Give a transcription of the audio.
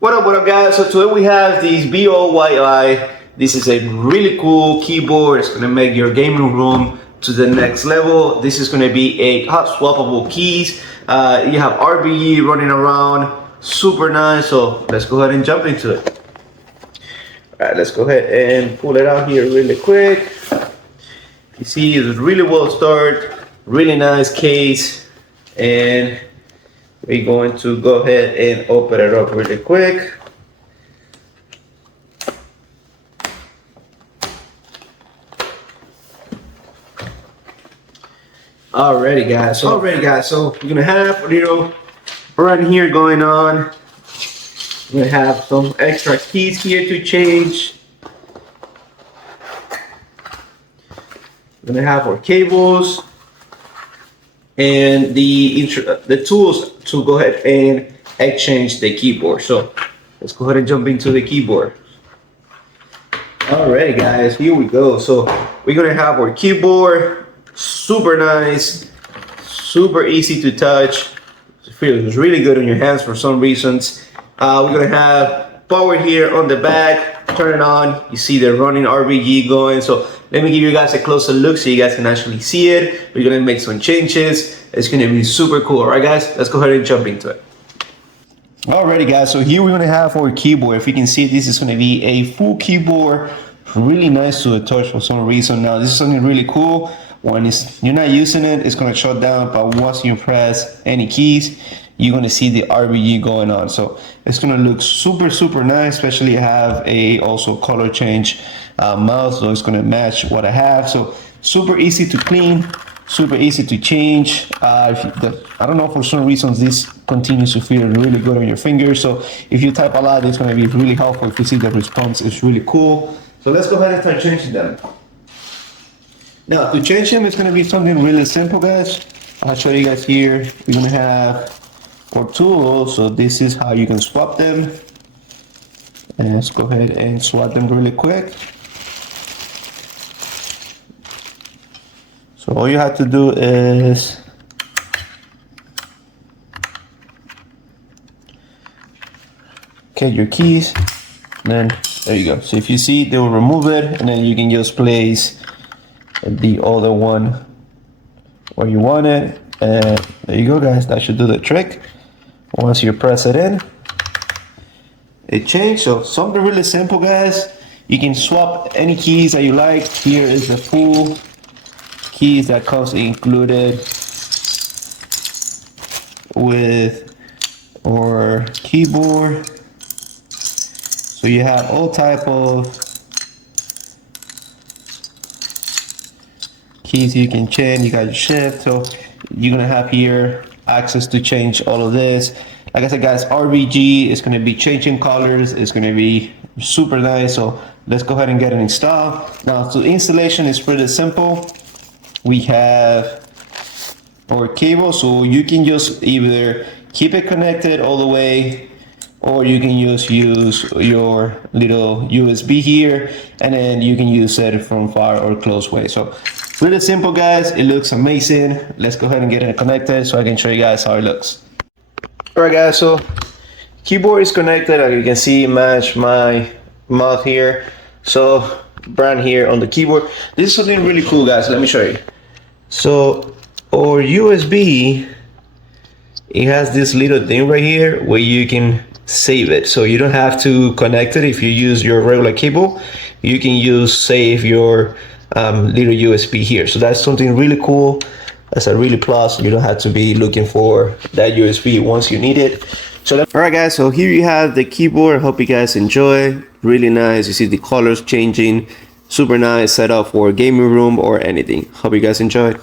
What up guys? So today we have this BOYI. This is a really cool keyboard. It's gonna make your gaming room to the next level. This is gonna be a hot swappable keys. You have RGB running around, super nice. So let's go ahead and jump into it. All right, let's go ahead and pull it out here really quick. You see it's really well stored, really nice case, and we're going to go ahead and open it up really quick. Alrighty guys, so we're gonna have a little run here going on. We're gonna have some extra keys here to change. We're gonna have our cables and the tools to go ahead and exchange the keyboard. So let's go ahead and jump into the keyboard. Alright guys, here we go. So we're gonna have our keyboard, super nice, super easy to touch. It feels really good on your hands for some reasons. We're gonna have power here on the back, turn it on, you see the running RGB going. So let me give you guys a closer look so you guys can actually see it. We're gonna make some changes. It's gonna be super cool. All right guys, let's go ahead and jump into it. Alrighty guys, so here we're gonna have our keyboard. If you can see, this is gonna be a full keyboard, really nice to the touch for some reason. Now this is something really cool. When you're not using it, it's gonna shut down, but once you press any keys, you're gonna see the RGB going on. So it's gonna look super nice, especially have a also color change mouse, so it's gonna match what I have. So super easy to clean, super easy to change. I don't know, for some reasons this continues to feel really good on your fingers. So if you type a lot, it's gonna be really helpful. If you see the response is really cool. So let's go ahead and start changing them. Now to change them, it's gonna be something really simple guys. I'll show you guys here. We're gonna have our tools, so this is how you can swap them. And let's go ahead and swap them really quick. So all you have to do is get your keys, and then there you go. So if you see, they will remove it, and then you can just place the other one where you want it, and there you go guys. That should do the trick. Once you press it in, it changed. So something really simple guys. You can swap any keys that you like. Here is the full keys that comes included with our keyboard. So you have all type of keys you can change. You got your shift, so you're gonna have here access to change all of this. Like I said guys, RGB is gonna be changing colors. It's gonna be super nice. So let's go ahead and get it installed. Now, so installation is pretty simple. We have our cable, so you can just either keep it connected all the way, or you can use your little USB here, and then you can use it from far or close way. So really simple guys, it looks amazing. Let's go ahead and get it connected so I can show you guys how it looks. All right guys, so keyboard is connected. As you can see, match my mouth here. So brand here on the keyboard. This is something really cool guys, let me show you. So our USB, it has this little thing right here where you can save it. So you don't have to connect it. If you use your regular cable, you can save your little USB here. So that's something really cool. That's a really plus. You don't have to be looking for that USB once you need it. So all right guys, so here you have the keyboard. Hope you guys enjoy. Really nice. You see the colors changing. Super nice setup for a gaming room or anything. Hope you guys enjoyed.